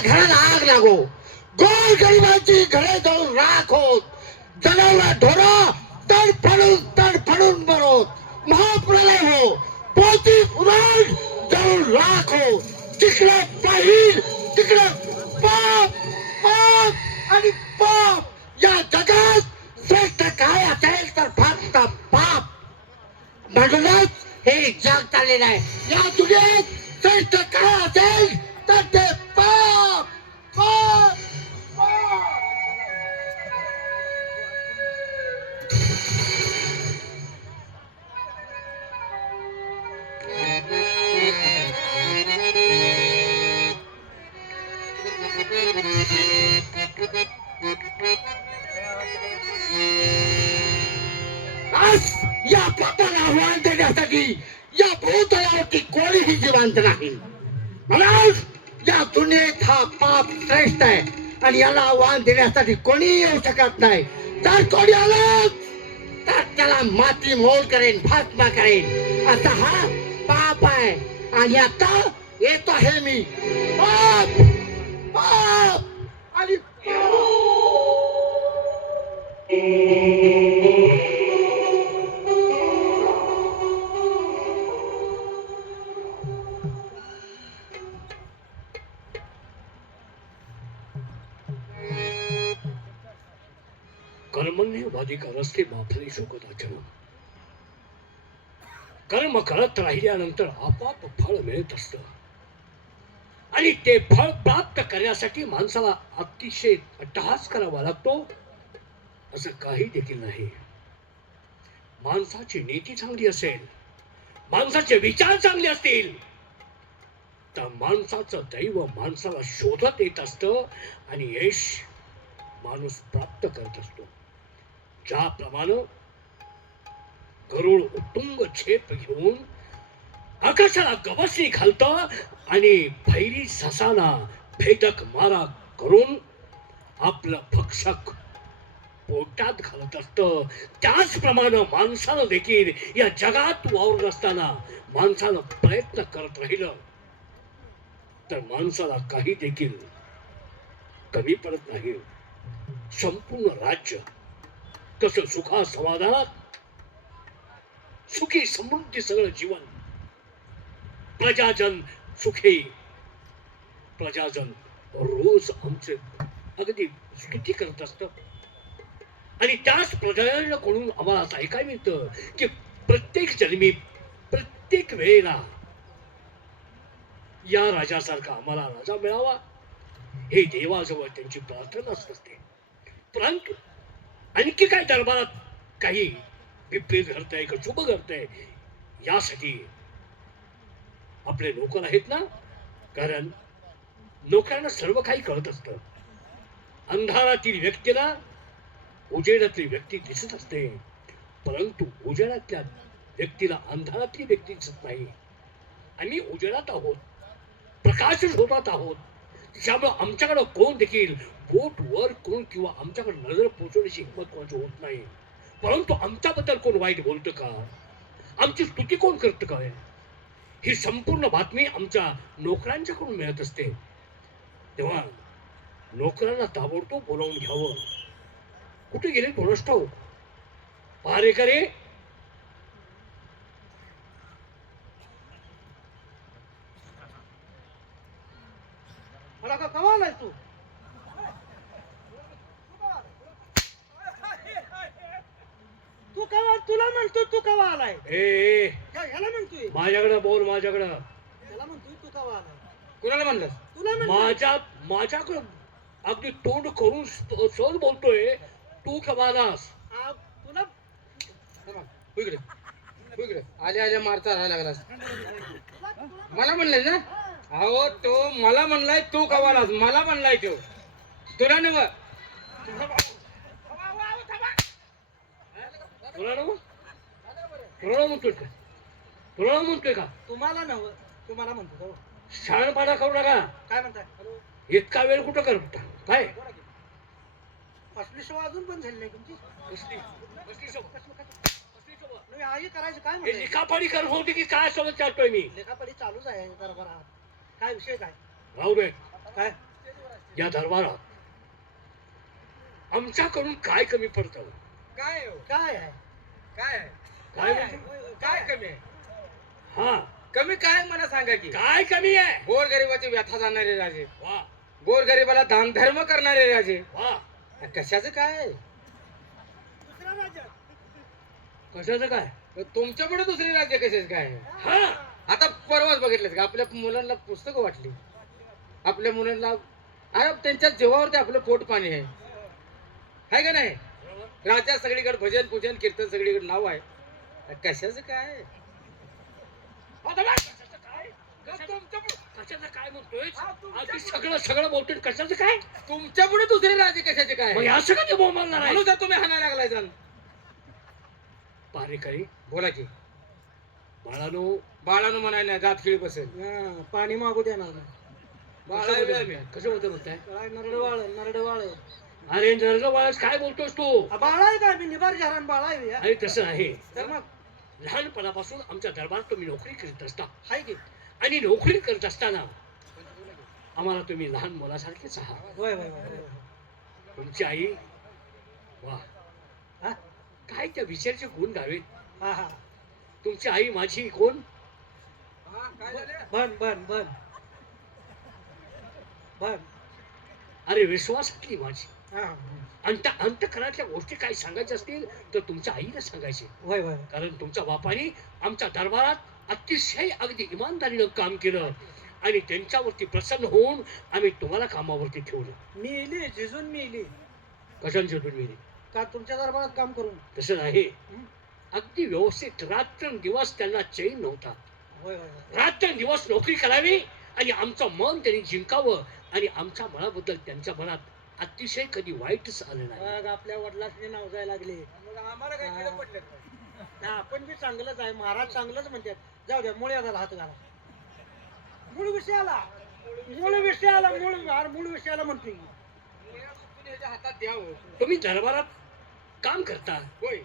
घराला आग लागो. गोर गरिबांची घरे जाऊन राख होत. जनावर ढोर तड फडून तड फडून मरोत महाप्रलय हो. पोती उराड जाऊन राख हो. तिकडे पाहिल तिकडे पाप पाप आणि पाप. या जगात श्रेष्ठ काय असेल तर फक्त पाप. म्हणूनच हे जग चाललेलं आहे. या दुनियेत श्रेष्ठ काय असेल याला आव्हान देण्यासाठी कोणी येऊ शकत नाही. तर कोणी आलं तर त्याला माती मोल करेन फात्मा करेन. असा हा पाप आहे. आणि आता येतो आहे मी. पाप! कर्मण्यवाधिकारस्ते माफले शोकदाचन कर्म करत राहिल्यानंतर आपाप फळ मिळत असत. आणि ते फळ प्राप्त करण्यासाठी माणसाला अतिशय अट्टहास करावा लागतो असं काही देखील नाही. माणसाची नीती चांगली असेल माणसाचे विचार चांगले असतील तर माणसाचं दैव माणसाला शोधत येत असतं आणि यश माणूस प्राप्त करत असतो. ज्याप्रमाणे गरुड उत्तुंग छेप घेऊन आकाशाला गवसणी घालत आणि भैरी ससाना भेदक मारा करून आपलं भक्षक पोटात घालत असत. त्याचप्रमाणे माणसानं देखील या जगात वावरत असताना माणसानं प्रयत्न करत राहिलं. तर माणसाला काही देखील कमी पडत नाही. संपूर्ण राज्य तसं सुखा समाधानात सुखी समृद्धी सगळं जीवन. प्रजाजन सुखी. प्रजाजन रोज आमचे अगदी स्तुती करत असत. आणि त्याच प्रजाजनाकडून आम्हाला असं ऐकायला मिळतं की प्रत्येक जन्मी प्रत्येक वेळेला या राजासारखा आम्हाला राजा मिळावा. हे देवाजवळ त्यांची प्रार्थना असते. परंतु आणखी काय दरबारात काही विपरीत घडतंय का शुभ घडतंय? यासाठी आपले नोकर आहेत ना? कारण नोकरांना सर्व काही कळत असतं. अंधारातील व्यक्तीला उजेडातली व्यक्ती दिसत असते. परंतु उजेडातल्या व्यक्तीला अंधारातली व्यक्ती दिसत नाही. आम्ही उजेडात आहोत प्रकाश शोधात आहोत. त्यामुळं आमच्याकडं कोण देखील बोट वर करून किंवा आमच्याकडे नजर पोचवण्याची हिंमत कोणाची होत नाही. परंतु आमच्याबद्दल कोण वाईट बोलतं का? आमची स्तुती कोण करतं काय ही संपूर्ण बातमी आमच्या नोकरांच्याकडून मिळत असते. तेव्हा नोकरांना ताबडतोब बोलावून घ्यावं. कुठे गेले कोणास ठाऊक पारे करे मला का कमाल आहे तू तू कवा तुला म्हणतोय तू कवा आलाय ए म्हणतोय. माझ्याकडं बोल माझ्याकडं. त्याला म्हणतोय तू कवा आलाय कुणाला म्हणलं तुला माझ्या माझ्याकडं अगदी तोंड करून स- सहज बोलतोय. तू कमालास आ, तुला इकडे. इकडे. आले आले मारता राहायला लागलास. मला म्हणलंय ना? अहो तो मला म्हणलाय तू कवालास मला म्हणलाय तो. तुला नव तुला ना तुला म्हणतोय का? तुला म्हणतोय का? तुम्हाला नव तुम्हाला म्हणतो तो. शहाणपणा करू नका. काय म्हणताय? इतका वेळ कुठं करता काय? असली शिवाय अजून पण झाली नाही तुमची? कसली? कसली काय? कसली सभा? नाही, आई करायचं काय हे म्हणताय? लिखापाडी करत होती की काय सगळं चालतोय मी? लेखापडी चालूच आहे दरबारात काय विषय काय? राहू दे. काय? या दरबारात आमच्याकडून काय कमी पडतं? काय हो? काय आहे? काय आहे? काय? काय म्हणजे? काय कमी आहे? हा. कमी काय मला सांगा की? काय कमी आहे? गोर गरिबाची व्यथा जाणणारे राजे. वा. गोर गरिबाला दान धर्म करणारे राजे. वा. कशाचं काय? कशाचं काय? तुमच्यापुढे दुसरे राज्य कशाच काय? हा. आता परवाच बघितलं का? आपल्या मुलांना पुस्तकं वाटली. आपल्या मुलांना अरे त्यांच्या जीवावरती आपलं पोट पाणी आहे. आहे का नाही? राज्यात सगळीकडे भजन पूजन कीर्तन सगळीकडे नाव आहे. कशाचं काय? आता? कशाचं काय? कशाचं काय म्हणतोय अगदी सगळं सगळं बोलतोय कशाचं काय? तुमच्यापुढे दुसरे राज्य कशाचे काय? मग असं ते आहे. म्हणून तर तुम्ही हाना लागलाय जाण पारेकरी बोला की. बाळानो बाळानं म्हणायला नाही, जात खिळी बसेल. हा, पाणी मागू देणार नाही बाळा वेळ मी. कसं होतं म्हणताय? काय नरडवाळ नरडवाळ अरे नरग बाळास काय बोलतोस तू? बाळा आहे का? मी जहान बाळा आहे या. अरे तसं आहे. तर मग लहानपणापासून आमच्या दरबारात तुम्ही नोकरी करीत असता. हाय की? आणि नोकरी करत असताना आम्हाला तुम्ही लहान मुलासारखेच आहात. तुमची आई वा. हा? काय त्या विचारचे गुण गावेत? हा हा. तुमची आई माझी कोण? काय झालं? बन बन बन. बन. अरे विश्वासातली माझी? अंत अंतकरातल्या गोष्टी काय सांगायच्या असतील तर तुमच्या आईला सांगायचे. कारण तुमच्या बापाने आमच्या दरबारात अतिशय अगदी इमानदारीनं काम केलं आणि त्यांच्यावरती प्रसन्न होऊन आम्ही तुम्हाला कामावरती ठेवलं. मी इली झिजून मी इली कशांचे तुम्ही का तुमच्या दरबारात काम करून? तसं नाही. हं? अगदी व्यवस्थित रात्र दिवस त्यांना चैन नव्हता. होय होय होय. रात्र दिवस नोकरी करावी आणि आमचं मन त्यांनी जिंकावं आणि आमच्या मनाबद्दल त्यांच्या मनात अतिशय कधी वाईटच आलं नाही. मग आपल्या वडिलांनी नाव जायला लागले. मग आम्हाला काय किडे? हा, आपण बी चांगलंच आहे. महाराज चांगलंच म्हणतात. जाऊ द्या मुळे आला हात घाला. मूळ विषयाला मूळ विषयाला मूळ अरे मूळ विषयाला उचलून ह्याच्या हातात द्यावं तुम्ही दरबारात काम करता. होय.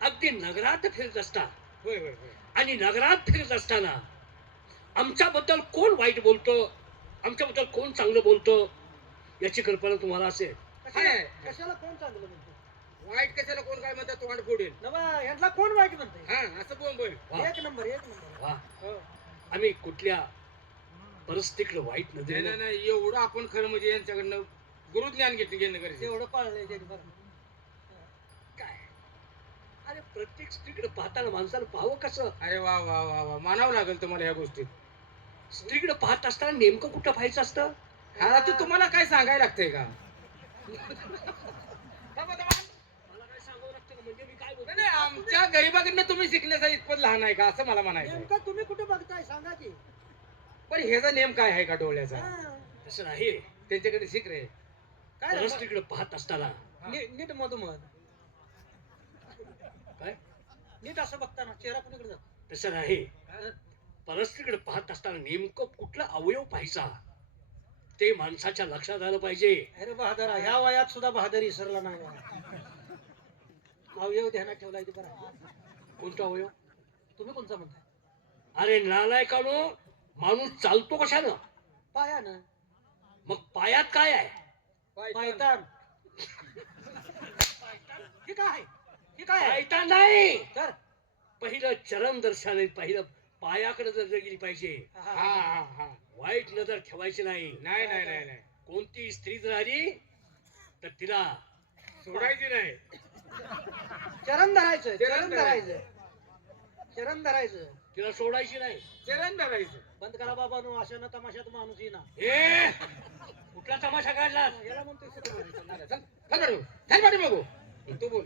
अगदी नगरात फिरत असता. होय होय होय. आणि नगरात फिरत असताना आमच्याबद्दल कोण वाईट बोलतं? आमच्याबद्दल कोण चांगलं बोलतं? याची कल्पना तुम्हाला असेल. कशाला हाय. कशाला कोण चांगलं म्हणतो वाईट कशाला कोण काय म्हणतात तोंड फोडेल. नवा ह्यांना कोण वाईट म्हणतोय? हा असं बोंबल वा, एक नंबर एक नंबर. वा. हो. आम्ही कुठल्या परिस्थितीकडे वाईट नाही नजरेनं नाही नाही एवढं आपण खरं म्हणजे यांच्याकडनं गुरुज्ञान घेतलं घेणं गरजेचं. पाळलंय त्यांनी बरं. काय? अरे प्रत्येक स्त्रीकडे पाहताना माणसाला पाहावं कसं? अरे वा वा वा वा. मानावं लागेल तुम्हाला ह्या गोष्टीत. स्त्रीकडे पाहत असताना नेमकं कुठं पाहायचं असतं? हा तू तुम्हाला काय सांगायला लागतंय का? मला काय सांगावं लागतं का? म्हणजे? नाही, आमच्या गरीबाकडनं तुम्ही शिकण्याचा इतपत लहान आहे का? असं मला म्हणायचं. नेमकं तुम्ही कुठे बघताय? सांगा की. पण ह्याचा नेम काय आहे का डोळ्याचा? हा. तसं नाही त्यांच्याकडे शिक रे. काय? परिस्थितीकडे पाहत असताना. नी- नीट मधुमध. काय? नीट असं बघताना चेहरा कुणीकडे जातो? तसं नाही. परिस्थितीकडे पाहत असताना नेमकं कुठला अवयव पाहायचा? ते माणसाच्या लक्षात आलं पाहिजे. अरे बहादरा ह्या वयात सुद्धा बहादर इसरला नाही. अवयव ध्यानात ठेवलाय ते बरं. कोणता अवयव तुम्ही कोणचा म्हणताय? अरे नालायकानो माणूस चालतो कशानं? पायानं. मग पायात काय आहे? पायतान. हे काय हे काय आहे? पायता नाही. तर? पहिलं चरण दर्शन पहिलं पायाकडे नजर गेली पाहिजे. हा हा हा. वाईट नजर ठेवायची नाही नाही नाही नाही नाही कोणती स्त्री जर आली तर तिला सोडायची नाही चरण धरायचं चरण धरायचं चरण धरायचं तिला सोडायची नाही चरण धरायचं बंद करा बाबा नो अशा तमाशात माणूस येईना ए कुठला तमाशा काढला याला म्हणतोय. चल चल पाठीमागं. तू बोल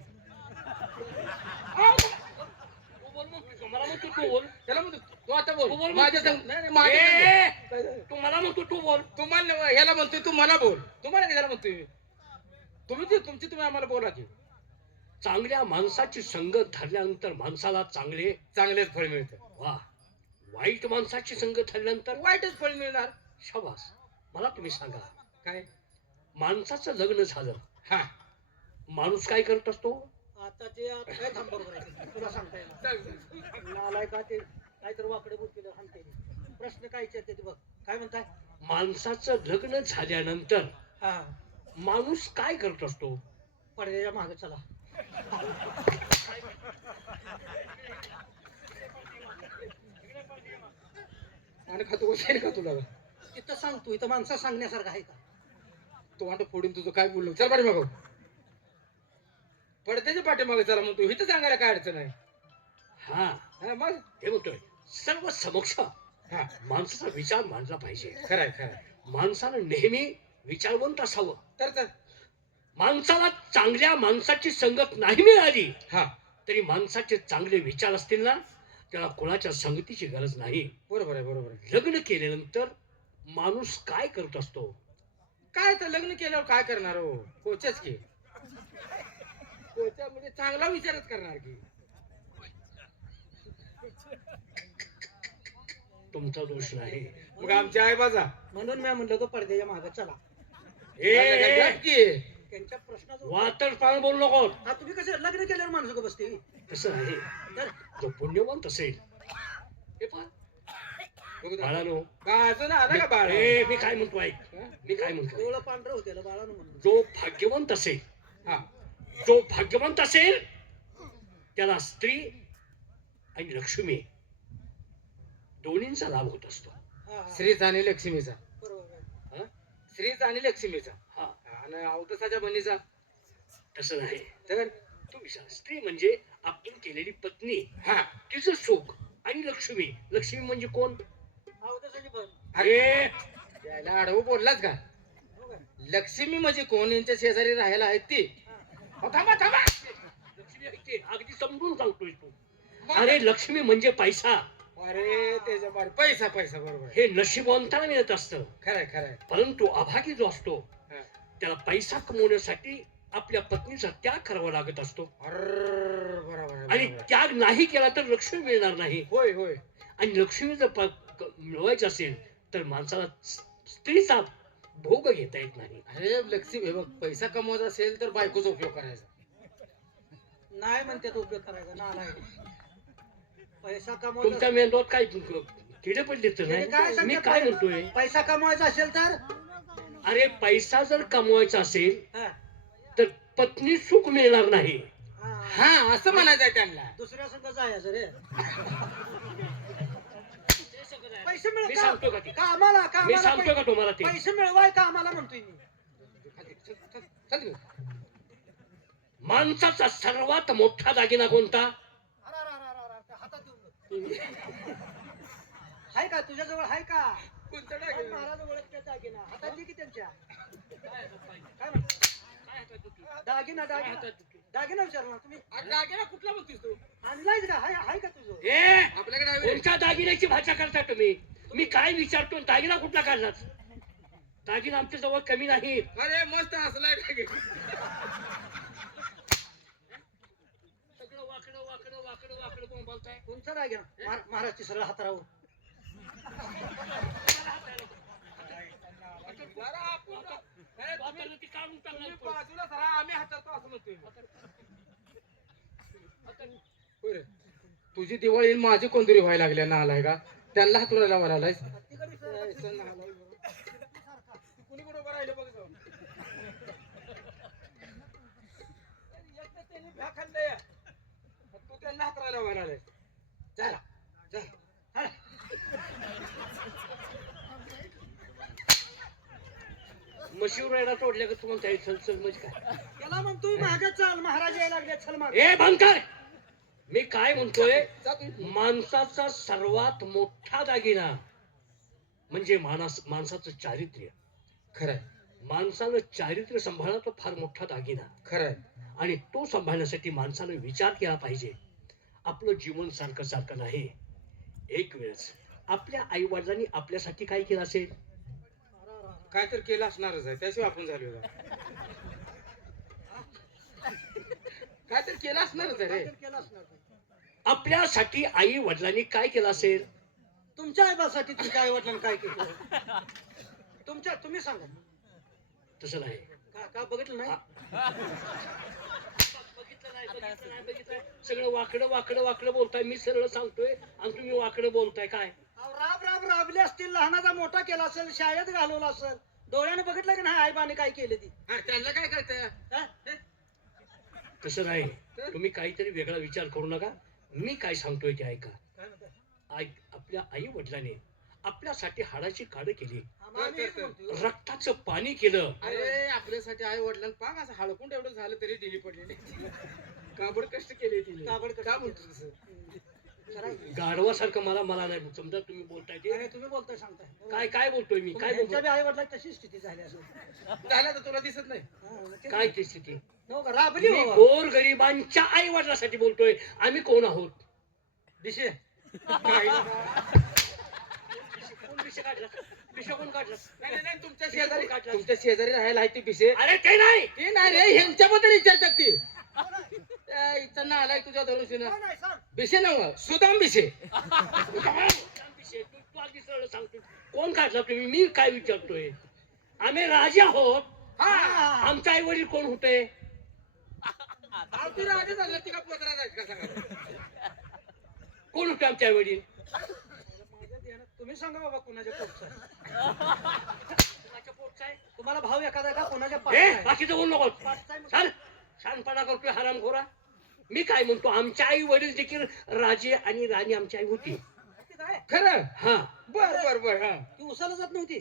बोल मग, तू मला तू बोल. त्याला म्हणतो तू आता तू बोल बोल मग. माझ्या संग नाही नाही, माझ्या संग. ए, काय झालं? तू मला म्हणतो तू बोल. तुम्हाला ह्याला म्हणतोय तू मला बोल. तुम्हाला कशाला म्हणतोय? मी? तुम्ही ते- तुमची तुम्ही आम्हाला बोला की. चांगल्या माणसाची संगत धरल्यानंतर माणसाला चांगले चांगलेच फळ मिळतं. वा. वाईट माणसाची संगत धरल्यानंतर वाईटच फळ मिळणार. शाबास. मला तुम्ही सांगा. काय? माणसाचं लग्न झालं. हा. माणूस काय करत असतो? आता ते आता काय थांब बरोबर तुला सांगता येणार. नालाय का ते काहीतरी वाकडे बोलतील सांगते प्रश्न काय विचारते ते बघ. काय म्हणताय? माणसाचं लग्न झाल्यानंतर हा. माणूस काय करत असतो? पडद्याच्या मागे चला. आणि खातो कशाने का तुला. इथं सांगतो इथं माणसा सांगण्यासारखं आहे का? तो वाटत फोडून तुझं. काय बोललो? चल पाठी मागव पडद्याच्या पाठीमागे चला म्हणतो इथं सांगायला काय अडचण आहे? हा. हा मग? हे म्हणतोय सर्व समक्ष हा. माणसाचा विचार मांडला पाहिजे. खरंय खरंय. माणसानं नेहमी विचारवंत असावं. तर तर? माणसाला चांगल्या माणसाची संगत नाही मिळाली हा. तरी माणसाचे चांगले विचार असतील ना त्याला कोणाच्या संगतीची गरज नाही. बरोबर आहे बरोबर आहे. लग्न केल्यानंतर माणूस काय करत असतो? काय तर लग्न केल्यावर काय करणार हो? कोचच की. कोचा म्हणजे चांगला विचारच करणार की. तुमचा दोष नाही. मग आमची आई बाजा म्हणून मी म्हणलं तो पडद्याच्या मागे चला. ए! की त्यांच्या प्रश्नाचं वातर पान बोलू नको. हा तुम्ही कसं लग्न केल्यावर माणसं का बसते? तसं आहे तर जो पुण्यवंत असेल. हे पहा बाळानो. आला का बाळ? ए मी काय म्हणतो ऐक. मी काय म्हणतो डोळं पांढरं होते बाळानं म्हणून. जो भाग्यवंत असेल. हा. जो भाग्यवंत असेल त्याला स्त्री आणि लक्ष्मी दोन्हींचा लाभ होत असतो. श्रीच आणि लक्ष्मीचा. हा? श्रीच आणि लक्ष्मीचा. हा. आणि अवतसाच्या बनीचा तसं नाही. तर? तू विचार स्त्री म्हणजे आपण केलेली पत्नी हा. तिचं सुख आणि लक्ष्मी. लक्ष्मी म्हणजे कोण. अरे यायला आडवं बोललाच का? हो का? लक्ष्मी म्हणजे कोण? यांच्या शेजारी राहायला आहेत ती. थांबा थांबा. लक्ष्मी ऐकते अगदी समजून सांगतोय तू. अरे लक्ष्मी म्हणजे पैसा. अरे त्याच्या बारे पैसा पैसा बरोबर. हे नशीबवंताला मिळत असतं. खरंय खरंय. परंतु अभागी जो असतो. त्याला पैसा कमवण्यासाठी आपल्या पत्नीचा त्याग करावा लागत असतो. बरोबर आणि. त्याग नाही केला तर लक्ष्मी मिळणार नाही. होय होय. आणि लक्ष्मी जर मिळवायचं असेल तर माणसाला स्त्रीचा भोग घेता येत नाही. अरे लक्ष्मी हे बघ पैसा कमवायचा असेल तर बायकोचा उपयोग करायचा. नाही म्हणते तो उपयोग करायचा ना आलाय पैसा तुमच्या कमवायचा मेंदवात काय किडे पडले तर नाही? मी काय? म्हणतोय? पैसा कमवायचा असेल तर? अरे पैसा जर कमवायचा असेल हा, तर पत्नी सुख मिळणार नाही. हा. हा असं म्हणायचं आहे त्यांना. दुसऱ्या संघ जायचं रे. पैसे मी मिळव सांगतो का ते? का आम्हाला का मी आम्हाला सांगतो का तुम्हाला ते? पैसे मिळवाय का आम्हाला म्हणतोय मी. माणसाचा सर्वात मोठा दागिना कोणता. हाय का? तुझ्या जवळ हाय का? हाय? महाराज ओळखते दागिना. हातात दे की त्यांच्या. काय म्हणतो? दागिना दागिना. दागिना विचार ना तुम्ही. दागिना कुठला बघतीस तू? आणलायच का? हाय हाय का तुझं? ए आपल्याकडे आहे. कोणत्या दागिन्याची भाषा करता तुम्ही? मी काय विचारतो दागिना कुठला काढला दागिना आमच्या जवळ कमी नाही अरे मस्त असलाय दागिना. सगळं वाकडं वाकडं वाकडं वाकडं कोण बोलताय. कोणचा दागिना? महार- महाराजची सरळ हातारावर. जरा आपण- अरे तुम्ही- वाकडं ती काढून तुम्ही टाकणार बाजूला सरा आम्ही हाताळतो असं म्हणतोय होय रे. तुझी दिवाळी आणि माझी कोणतरी व्हायला लागल्या ना आलाय का त्यांना हातुरायला वरालायस तिकडे कुणी कुठं उभं राहिलं बघ जाऊन. त्यांनी भ्या खाल्लंय. तू त्यांना हातरायला व्हायला आलाय चला चला म्हशीवर रायला तोडल्या का तुम्हाला काही चल चल म्हणजे काय? त्याला म्हणतोय मागे चाल महाराज यायला लागले चल मागे. ए बंकर मी काय म्हणतोय. माणसाचा सर्वात मोठा दागिना म्हणजे माणस माणसाचं चारित्र्य. खरंय. माणसानं चारित्र्य सांभाळणं तो फार मोठा दागिना. खरंय. आणि तो सांभाळण्यासाठी माणसानं विचार केला पाहिजे. आपलं जीवन सारखं सारखं नाही. एक वेळेस आपल्या आई वडिलांनी आपल्यासाठी काय केलं असेल? काय तर केलं असणारच आहे त्याशिवाय आपण झालो का? काय तर केलं असणारच आहे रे. काहीतरी केलं असणार तू. आपल्यासाठी आई वडिलांनी काय केलं असेल? तुमच्या आईबासाठी तुमच्या आई वडिलांनी काय केलं? तुमच्या तुम्ही सांगा. तसं नाही. का का बघितलं नाही? बघितलं नाही, बघितलं नाही, बघितलं नाही. सगळं वाकडं वाकडं वाकडं बोलताय. मी सरळ सांगतोय. आणि तुम्ही वाकडं बोलताय. काय? राब राब राबले असतील लहानाचा मोठा केला असेल शाळेत घालवला असेल. डोळ्याने बघितलं की नाही आई बाने काय केलं ती? हा, त्यांना काय कळतंय हा? तसं नाही तुम्ही काहीतरी वेगळा विचार करू नका. मी काय सांगतोय ते ऐका. काय म्हणताय? आई आपल्या आई वडिलांनी आपल्यासाठी हाडाची काढ केली. एक म्हणतो. रक्ताचं पाणी केलं. अरे आपल्यासाठी आई वडिलांना पाक असं हळकून एवढं झालं तरी ढिली पडलेली. काबड कष्ट केले तिने. काबड कष्ट का. म्हणतो तसं. गाढवासारखं मला मला नाही समजा तुम्ही बोलताय ते. तुम्ही बोलताय सांगताय. काय काय बोलतोय मी? काय बोलतोय? आई वडिलांची तशी स्थिती झाली असेल. झालं तर तुला दिसत नाही. हा, ते- काय ती स्थिती? हो का? राबली मी बाबा. गोर गरिबांच्या आई वडिलांसाठी बोलतोय. आम्ही कोण आहोत? दिशे. कोण विषय काढला? विषय कोण काढला? नाही नाही, नाही तुमच्या शेजारी? तुमच्या शेजारी राहायला आहे ती पिशे अरे ते नाही! ते नाही रे ह्यांच्याबद्दल विचारतात ती. त्या इथं ना आलाय तुझ्या धरून. बिशे नव सुदाम सरळ सांगतो कोण काढला तुम्ही मी काय विचारतोय? आम्ही राजे आहोत. हा. आमचे आई वडील कोण होते? राजा झालं कोण होते आमचे आई वडील तुम्ही सांगा बाबा कोणाच्या पोटचं पोटचं आहे? तुम्हाला भाव एखादा का? कोणाच्या? बाकीचं बोल नको शहाणपणा करतोय हराम खोरा मी काय म्हणतो आमच्या आई वडील देखील राजे आणि राणी आमची आई होती. खरं? हा. बर. बर बर हा. ती उसाला जात नव्हती.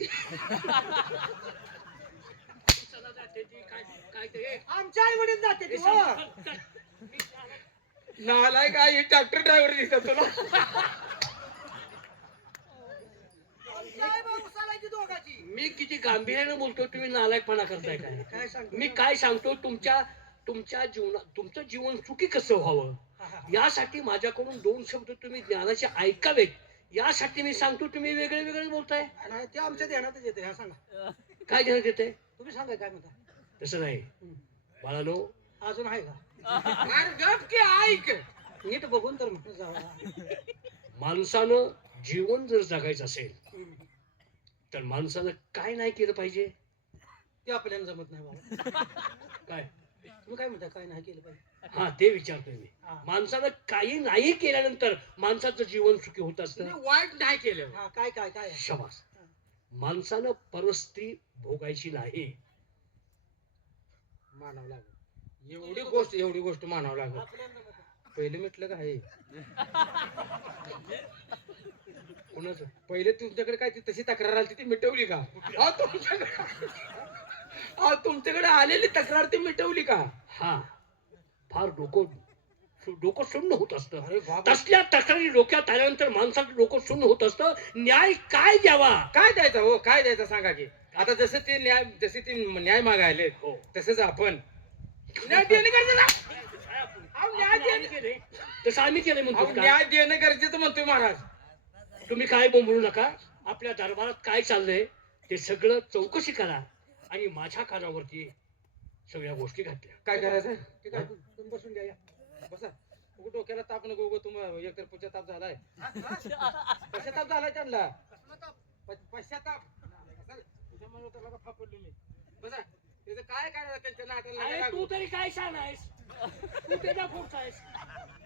चला जाते ती, काय काय ते? ए, आमच्या आई वडील जाते ती हो. नालाय काय ट्रॅक्टर ड्रायव्हर दिसत तुला. आमची आई बा उसाला ती दोघाची. मी किती गांभीर्याने बोलतो तुम्ही नालायकपणा करताय काय? काय सांगतो? मी काय सांगतो तुमच्या तुमच्या जीवनात तुमचं जीवन सुखी कसं व्हावं. यासाठी माझ्याकडून दोन शब्द तुम्ही ज्ञानाचे ऐकावेत. यासाठी मी सांगतो तुम्ही वेगळे वेगळे बोलताय. नाही ते आमच्या ध्यानातच येते हा सांगा. काय देण्यात येते तुम्ही सांगा काय म्हणता. तसं नाही. बाळानो. अजून आहे का? अरे गप की ऐक. नीट बघून तर म्हटलं जावा. माणसानं जीवन जर जगायचं असेल. तर माणसानं काय नाही केलं पाहिजे? ते आपल्याला जमत नाही बाबा. काय? तुम्ही काय म्हणता काय नाही केलं पाहिजे. हा ते विचारतोय मी. हा. माणसानं काही नाही केल्यानंतर माणसाचं जीवन सुखी होत असतं. तुम्ही वाईट नाही केलं. हा काय काय काय? आहे? शबास माणसानं परस्त्री भोगायची नाही. मानावं लागेल. एवढी गोष्ट एवढी गोष्ट मानावं लागेल. आपल्याला. पहिले म्हटलं का हे? कोणाचं? पहिले तुमच्याकडे काय ती तशी तक्रार आली ती मिटवली का? अहो तुमच्याकडे. तुमच्याकडे आलेली तक्रार ती मिटवली का? हा. फार डोकं डोकं शून्य होत असतं. तसल्या तक्रारी डोक्यात आल्यानंतर माणसाचं डोकं शून्य होत असतं. न्याय काय द्यावा? काय द्यायचं हो? काय द्यायचं सांगा की. आता जसं ते न्याय जसे ते न्याय मागायले हो. तसंच आपण. न्याय देणं गरजेचं. तसं आम्ही केलं म्हणतो? न्याय देणं गरजेचं म्हणतोय महाराज. तुम्ही काय बोंबलू नका. आपल्या दरबारात काय चाललंय ते सगळं चौकशी करा. आणि माझ्या कानावरती सगळ्या गोष्टी घातल्या. काय करायचं? तुम्ही बसून घ्या या. बसा. उगं डोक्याला ताप नको उगं तुम्हाला एकतर पश्चाताप झालाय. पश्चाताप झालाय त्यांना. प- पश्चाताप. तुझ्यामुळे त्याला का फापडलो मी. बसा. त्याचं काय करायचं त्यांच्या नात्याला अरे लागू. तू तरी काय छान आहेस? तू त्याच्या पुढचा आहेस.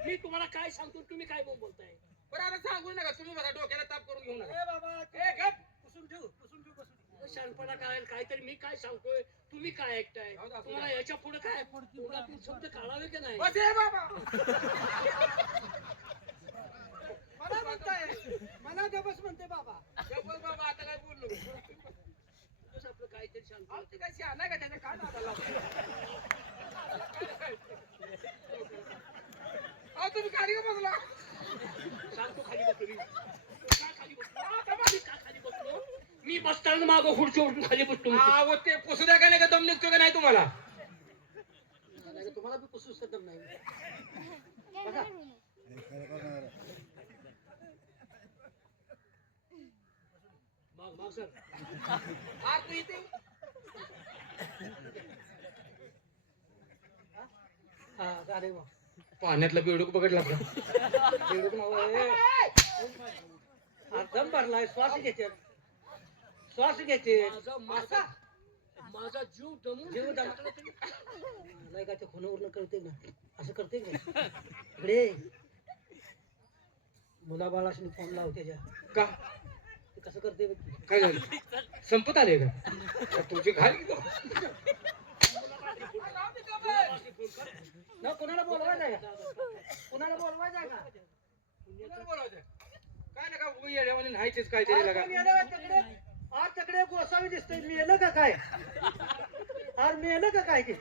मी तुम्हाला काय सांगतो तुम्ही काय बोलताय? बरं आता सांगू नका. तुम्ही बसा. डोक्याला ताप करून घेऊ ए नका बाबा ए गप. बसून ठेवू बसून ठेवू बसून शानपणा करायला काहीतरी मी काय सांगतोय? तुम्ही काय ऐकताय? तुम्हाला. याच्यापुढे काय? तोंडातून शब्द काढावे की नाही? बस बाबा! मला म्हणताय. मला गबस म्हणते बाबा. बाबा आता काय बोललो? आपलं काहीतरी शांत अहो ते काय शहाणा का त्याच्या काय नादाला लागला? अहो तुम्ही खाली का बसला? सांगतो खाली बसलो मी. का खाली बसलो? मी का खाली बसलो मी बसताना मागं खुर्चीवरून खाली बसतो. अहो ते पुसू द्या का नाही का? दम निघतो का नाही तुम्हाला? तुम्हाला बी पुसूच दम नाही. बघा. माग माग सर. हा तू इथे? हा अरे वा पाण्यातला बेडूक बघितला का बेडूक नाव आहे. हा, दम भरलाय श्वास घेते श्वास घेते माझा माझा माझा जीव दमून जीव जीव दम- टाकला तरी नाही का ते फोनवरनं कळते ना असं करते का? इकडे. मुलाबाळाशी फोन लाव त्याच्या. का? कसं करते बघ. काय झालं? संपत आले का? का तुझी घाल की? तो. ना कोणाला बोलवायचं का? कोणाला बोलवायचं का? कुणाला बोलावते? काय नका उगी येड्यावानी नाही तेच काहीतरी लगा. तकडे. आज तकडे गोसावी दिसतंय. मेलं का काय? आज मेलं का काय की.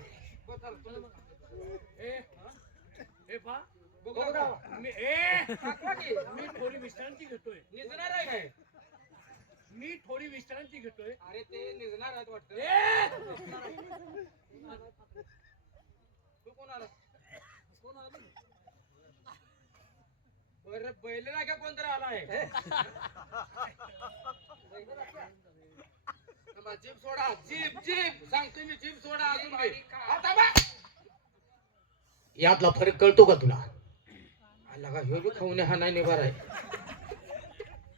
हे पा. मी ए दाखवा की. मी थोडी विश्रांती घेतोय. निजणार आहे काय? मी थोडी विश्रांती घेतोय. अरे ते निजणार आहेत वाटतं. तू कोण आला? बरं बैल का कोणतरी आलाय थांबा, जीप सोडा जीप जीप. सांगतो मी जीप सोडा अजून थांबा. यातला फरक कळतो का तुला? आला का? ह्यो बी खाऊन हा नाही निभार आहे.